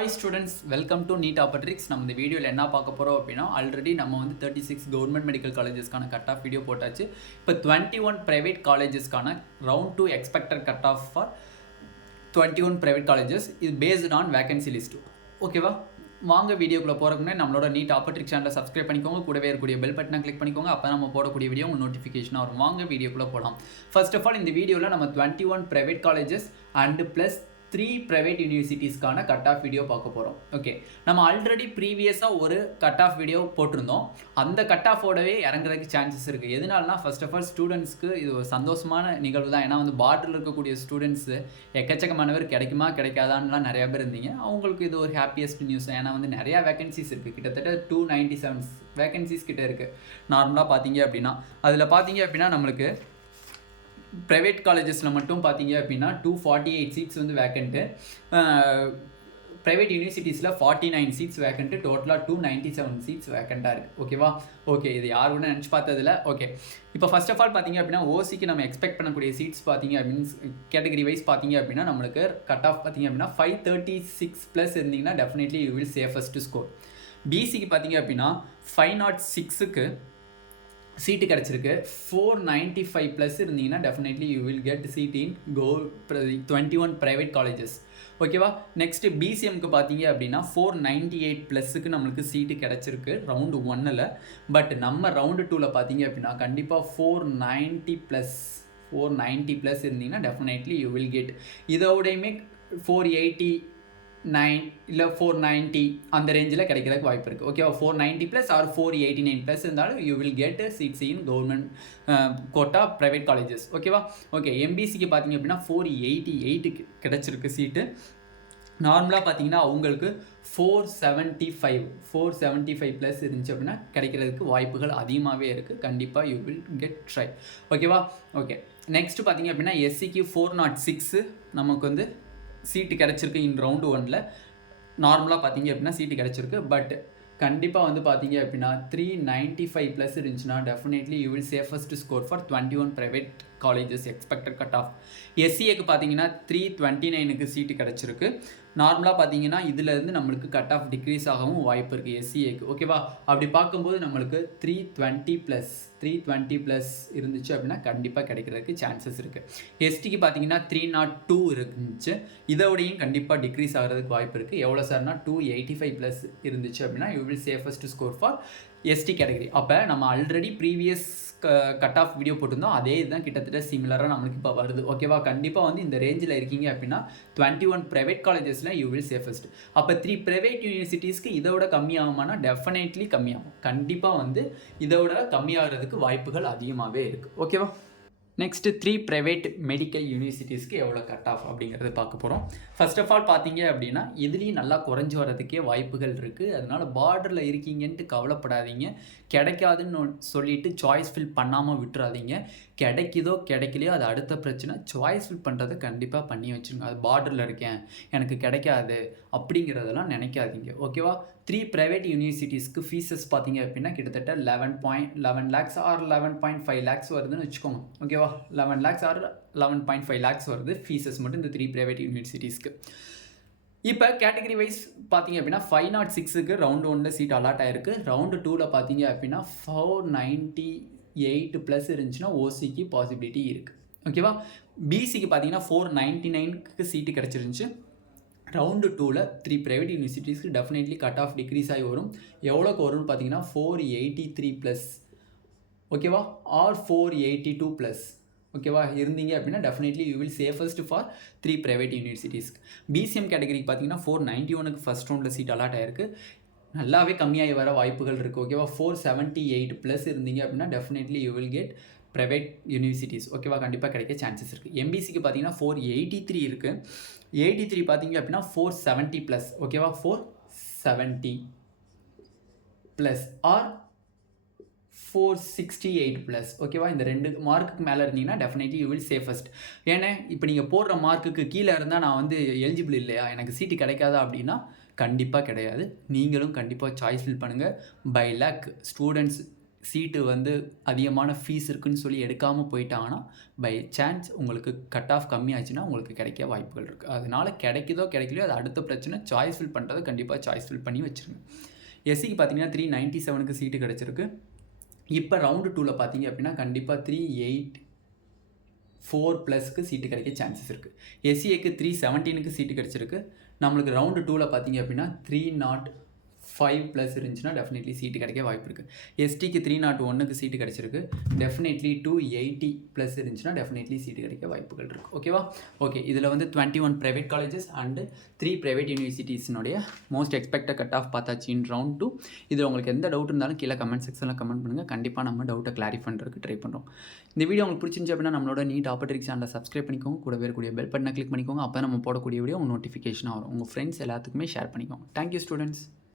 Hi students, welcome to Neet Opportrix. நம்ம இந்த வீடியோவில் என்ன பார்க்க போகிறோம் அப்படின்னா ஆல்ரெடி நம்ம வந்து 36 கவர்மெண்ட் மெடிக்கல் காலேஜஸ்க்கான கட் ஆஃப் வீடியோ போட்டாச்சு. இப்போ 21 ப்ரைவேட் காலேஜஸ்க்கான round 2 expected cut off for 21 private colleges இது பேஸ்ட் ஆன் வேகன்சி லிஸ்ட். ஓகேவா, வாங்க வீடியோக்குள்ளே போகிறதுக்கு முன்னாடி நம்மளோட நீட் ஆப்பர்ட்ரிக் சேனலை சப்ஸ்கிரைப் பண்ணிக்கோங்க, கூடவே இருக்கக்கூடிய பெல் பட்டனை கிளிக் பண்ணிக்கோங்க. அப்போ நம்ம போடக்கூடிய வீடியோ உங்கள் நோட்டிஃபிகேஷன் வரும். வாங்க வீடியோக்குள்ளே போகலாம். ஃபர்ஸ்ட் ஆஃப் ஆல் இந்த வீடியோவில் நம்ம 21 private colleges and plus 3 private யூனிவர்சிட்டிஸ்க்கான கட் ஆஃப் வீடியோ பார்க்க போகிறோம். ஓகே, நம்ம ஆல்ரெடி ப்ரீவியஸாக ஒரு கட் ஆஃப் வீடியோ போட்டிருந்தோம். அந்த கட் ஆஃபோடவே இறங்குறதுக்கு சான்சஸ் இருக்குது. எதனாலனா ஃபர்ஸ்ட் ஆஃப் ஆல் ஸ்டூடெண்ட்ஸ்க்கு இது ஒரு சந்தோஷமான நிகழ்வு தான். ஏன்னா வந்து பார்டரில் இருக்கக்கூடிய ஸ்டூடெண்ட்ஸு எக்கச்சக்கமானவர் கிடைக்குமா கிடைக்காதான்லாம் நிறையா பேர் இருந்தீங்க. அவங்களுக்கு இது ஒரு ஹாப்பியஸ்ட் நியூஸ். ஏன்னா வந்து நிறையா வேகன்சிஸ் இருக்குது. கிட்டத்தட்ட 297 வேகன்சிஸ் கிட்ட இருக்குது நார்மலாக பார்த்தீங்க அப்படின்னா. அதில் பார்த்தீங்க அப்படின்னா நம்மளுக்கு ப்ரைவேட் காலேஜஸில் மட்டும் பார்த்தீங்க அப்படின்னா 248 சீட்ஸ் வந்து வேக்கண்ட்டு, ப்ரைவேட் யூனிவர்சிட்டிஸில் 49 சீட்ஸ் வேக்கண்ட்டு, டோட்டலாக 297 சீட்ஸ் வேக்கண்ட்டாக இருக்குது. ஓகேவா, ஓகே, இது யார் கூட நினச்சி பார்த்ததில்ல. ஓகே, இப்போ ஃபர்ஸ்ட் ஆஃப் ஆல் பார்த்தீங்க அப்படின்னா ஓசிக்கு நம்ம எக்ஸ்பெக்ட் பண்ணக்கூடிய சீட்ஸ் பார்த்தீங்க அப்படின்னு கேட்டகரி வைஸ் பார்த்தீங்க அப்படின்னா நம்மளுக்கு கட் ஆஃப் பார்த்தீங்க அப்படின்னா 536 ப்ளஸ் இருந்தீங்கன்னா definitely you will safest score. பிசிக்கு பார்த்தீங்க அப்படின்னா 506க்கு சீட்டு கிடச்சிருக்கு. 495 ப்ளஸ் இருந்தீங்கன்னா definitely you will get seat in 21 private colleges. ஓகேவா, நெக்ஸ்ட்டு பிசிஎம்க்கு பார்த்தீங்க அப்படின்னா 498 ப்ளஸுக்கு நம்மளுக்கு சீட்டு கிடச்சிருக்கு ரவுண்டு 1ல். பட் நம்ம ரவுண்டு 2ல் பார்த்தீங்க அப்படின்னா கண்டிப்பாக 490 ப்ளஸ் இருந்தீங்கன்னா டெஃபினெட்லி யூ வில் கெட். இதோடையுமே 489 இல்லை 490 அந்த ரேஞ்சில் கிடைக்கிறதுக்கு வாய்ப்பு இருக்குது. ஓகேவா, 490 ப்ளஸ் ஆர் 489 ப்ளஸ் இருந்தாலும் you will get seats in government quota private colleges. ஓகேவா, ஓகே, எம்பிசிக்கு பார்த்தீங்க அப்படின்னா 488 கிடச்சிருக்கு சீட்டு. நார்மலாக பார்த்தீங்கன்னா அவங்களுக்கு 475 ப்ளஸ் இருந்துச்சு அப்படின்னா கிடைக்கிறதுக்கு வாய்ப்புகள் அதிகமாகவே இருக்குது. கண்டிப்பாக யூ வில் கெட் ட்ரை. ஓகேவா, ஓகே, நெக்ஸ்ட்டு பார்த்தீங்க அப்படின்னா எஸ்சிக்கு 406 நமக்கு வந்து சீட்டு கிடச்சிருக்கு இன் ரவுண்டு 1ல். நார்மலாக பார்த்தீங்க அப்படின்னா சீட்டு கிடச்சிருக்கு. பட் கண்டிப்பாக வந்து பார்த்தீங்க அப்படின்னா 395 ப்ளஸ் இருந்துச்சுன்னா definitely you will safest score for 21 private colleges expected cut off. எஸ்சிஏக்கு பார்த்தீங்கன்னா 329க்கு சீட்டு கிடச்சிருக்கு. நார்மலாக பார்த்தீங்கன்னா இதிலேருந்து நம்மளுக்கு கட் ஆஃப் டிக்ரீஸ் ஆகவும் வாய்ப்பு இருக்குது எஸ்சிஏக்கு. ஓகேவா, அப்படி பார்க்கும்போது நம்மளுக்கு 320 ப்ளஸ் இருந்துச்சு அப்படின்னா கண்டிப்பாக கிடைக்கிறதுக்கு சான்சஸ் இருக்குது. எஸ்டிக்கு பார்த்தீங்கன்னா 302 இருந்துச்சு. இதோடையும் கண்டிப்பாக டிக்ரீஸ் ஆகிறதுக்கு வாய்ப்பு இருக்குது. எவ்வளோ சார்னா 285 ப்ளஸ் இருந்துச்சு அப்படின்னா you will safest score for ST category. அப்போ நம்ம already previous cut off video போட்டிருந்தோம். அதே இதுதான் கிட்டத்தட்ட சிமிலராக நம்மளுக்கு இப்போ வருது. ஓகேவா, கண்டிப்பாக வந்து இந்த ரேஞ்சில் இருக்கீங்க அப்படின்னா 21 ப்ரைவேட் காலேஜஸில் யூ வில் சேஃபஸ்ட். அப்போ 3 ப்ரைவேட் யூனிவர்சிட்டிஸ்க்கு இதோட கம்மியாகுமானா டெஃபினெட்லி கம்மியாகும். கண்டிப்பாக வந்து இதோட கம்மியாகிறதுக்கு வாய்ப்புகள் அதிகமாகவே இருக்குது. ஓகேவா, நெக்ஸ்ட்டு 3 ப்ரைவேட் மெடிக்கல் யூனிவர்சிட்டிஸ்க்கு எவ்வளோ கட் ஆஃப் அப்படிங்கிறது பார்க்க போகிறோம். ஃபர்ஸ்ட் ஆஃப் ஆல் பார்த்தீங்க அப்படின்னா இதுலேயும் நல்லா குறைஞ்சி வரதுக்கே வாய்ப்புகள் இருக்குது. அதனால் பார்டரில் இருக்கீங்கன்ட்டு கவலைப்படாதீங்க. கிடைக்காதுன்னு சொல்லிட்டு சாய்ஸ் ஃபில் பண்ணாமல் விட்டுறாதீங்க. கிடைக்குதோ கிடைக்கலையோ அது அடுத்த பிரச்சனை. சாய்ஸ் ஃபில் பண்ணுறதை கண்டிப்பாக பண்ணி வச்சுருங்க. அது பார்டரில் இருக்கேன் எனக்கு கிடைக்காது அப்படிங்கிறதெல்லாம் நினைக்காதீங்க. ஓகேவா, 3 ப்ரைவேட் யூனிவர்சிட்டிஸ்க்கு ஃபீஸஸ் பார்த்தீங்க அப்படின்னா கிட்டத்தட்ட 11 லேக்ஸ் ஆர் 11.5 லேக்ஸ் வருதுன்னு வச்சுக்கோங்க. ஓகேவா, 11 லேக்ஸ் ஆர் 11.5 லேக்ஸ் வருது ஃபீஸஸ் மட்டும் இந்த 3 ப்ரைவேட் யூனிவர்சிட்டிஸ்க்கு. இப்போ கேட்டகரி வைஸ் பார்த்தீங்க அப்படின்னா 506க்கு ரவுண்டு 1ல் சீட் அலாட் ஆகிருக்கு. ரவுண்டு 2ல் பார்த்தீங்க அப்படின்னா 498 ப்ளஸ் இருந்துச்சுன்னா ஓசிக்கு பாசிபிலிட்டி இருக்குது. ஓகேவா, பிசிக்கு பார்த்தீங்கன்னா 499க்கு சீட்டு கிடச்சிருந்துச்சு. ரவுண்டு 2ல் 3 ப்ரைவேட் யூனிவர்சிட்டிஸ்க்கு டெஃபினெட்லி கட் ஆஃப் டிக்ரீஸ் ஆகி வரும். எவ்வளோக்கு வரும்னு பார்த்தீங்கன்னா 483 ப்ளஸ். ஓகேவா, ஆர் 482 ப்ளஸ். ஓகேவா, இருந்தீங்க அப்படின்னா definitely you will safest for 3 private யூனிவர்சிட்டிஸ்க்கு. பிசிஎம் கேட்டகரிக்கு பார்த்தீங்கன்னா 491க்கு ஃபஸ்ட் ரவுண்டில் சீட் அலாட் ஆயிருக்கு. நல்லாவே கம்மியாகி வர வாய்ப்புகள் இருக்குது. ஓகேவா, 478 ப்ளஸ் இருந்தீங்க அப்படின்னா definitely you will get private universities. ஓகேவா, கண்டிப்பாக கிடைக்க சான்சஸ் இருக்குது. எம்பிசிக்கு பார்த்தீங்கன்னா 483 இருக்குது. 83 பார்த்தீங்க அப்படின்னா 470 ப்ளஸ். ஓகேவா, 470 ப்ளஸ் ஆர் 468 ப்ளஸ். ஓகேவா, இந்த 2 மார்க்குக்கு மேலே இருந்தீங்கன்னா டெஃபினெட்லி யூ வில் சேஃபஸ்ட். ஏன்னா இப்போ நீங்கள் போடுற மார்க்குக்கு கீழே இருந்தால் நான் வந்து எலிஜிபிள் இல்லையா, எனக்கு சீட்டு கிடைக்காதா அப்படின்னா கண்டிப்பாக கிடையாது. நீங்களும் கண்டிப்பாக சாய்ஸ் ஃபில் பண்ணுங்கள். பை லக் ஸ்டூடெண்ட்ஸ் சீட்டு வந்து அதிகமான ஃபீஸ் இருக்குன்னு சொல்லி எடுக்காமல் போயிட்டாங்கன்னா பை சான்ஸ் உங்களுக்கு கட் ஆஃப் கம்மியாச்சுன்னா உங்களுக்கு கிடைக்க வாய்ப்புகள் இருக்குது. அதனால் கிடைக்குதோ கிடைக்கலையோ அது அடுத்த பிரச்சனை. சாய்ஸ் ஃபில் பண்ணுறது கண்டிப்பாக சாய்ஸ் ஃபில் பண்ணி வச்சுருங்க. எஸ்சிக்கு பார்த்தீங்கன்னா 397க்கு சீட்டு கிடச்சிருக்கு. இப்போ ரவுண்டு 2ல் பார்த்தீங்க அப்படின்னா கண்டிப்பாக 384+க்கு சீட்டு கிடைக்க சான்சஸ் இருக்குது. எஸ்சிஏக்கு 317க்கு சீட்டு கிடச்சிருக்கு. நம்மளுக்கு ரவுண்டு 2ல் பார்த்தீங்க அப்படின்னா 305+ இருந்துச்சுன்னா டெஃபினெட்லி சீட்டு கிடைக்க வாய்ப்பு இருக்குது. எஸ்டிக்கு 301க்கு சீட்டு கிடச்சிருக்கு. டெஃபினெட்லி 280+ இருந்துச்சுன்னா டெஃபினெட்லி சீட்டு கிடைக்க வாய்ப்புகள் இருக்குது. ஓகேவா? ஓகே, இதில் வந்து 21 ப்ரைவேட் காலேஜஸ் அண்டு 3 ப்ரைவேட் யூனிவர்சிட்டிஸினுடைய மோஸ்ட் எக்ஸ்பெக்டட் கட் ஆஃப் பார்த்தாச்சு இன் ரவுண்ட் 2. இதில் உங்களுக்கு எந்த டவுட் இருந்தாலும் கீழே கமெண்ட் செக்ஷனில் கமெண்ட் பண்ணுங்கள். கண்டிப்பாக நம்ம டவுட்டை கிளாரிஃபை பண்ணுறதுக்கு ட்ரை பண்ணுறோம். இந்த வீடியோ உங்களுக்கு பிடிச்சிருந்துச்சு அப்படின்னா நம்மளோட நீட் ஆப்பர்ட்ரிக் சேனலை சப்ஸ்கிரைப் பண்ணிக்கோங்க. கூட வரக்கூடிய பெல் பட்டனை கிளிக் பண்ணிக்கோங்க. அப்போ நம்ம போடக்கூடிய வீடியோ உங்கள் நோட்டிஃபிகேஷனாக வரும். உங்கள் ஃப்ரெண்ட்ஸ் எல்லாத்துக்குமே ஷேர் பண்ணிக்கோங்க. Thank you students.